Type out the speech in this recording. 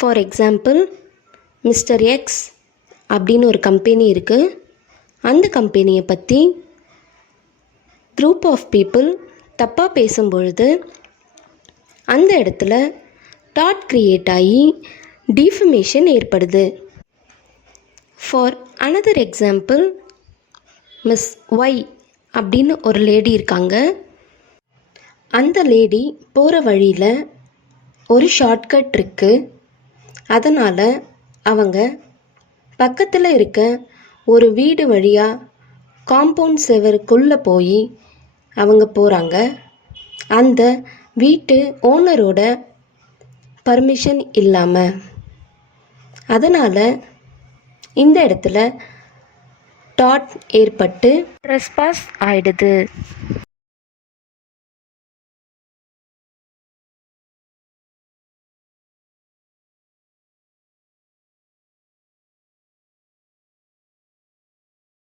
For example mister X அப்படின்னு ஒரு company இருக்குது. அந்த கம்பெனியை பற்றி குரூப் ஆஃப் பீப்புள் தப்பாக பேசும்பொழுது அந்த இடத்துல டாட் கிரியேட் ஆகி டிஃபமேஷன் ஏற்படுது. For another example miss Y அப்படின்னு ஒரு லேடி இருக்காங்க. அந்த லேடி போகிற வழியில் ஒரு ஷார்ட்கட் இருக்குது. அதனால் அவங்க பக்கத்தில் இருக்க ஒரு வீடு வழியாக காம்பவுண்ட் செவருக்குள்ளே போய் அவங்க போகிறாங்க. அந்த வீட்டு ஓனரோட பர்மிஷன் இல்லாமல். அதனால் இந்த இடத்துல டாட் ஏற்பட்டு ட்ரெஸ்பாஸ் ஆயிடுது.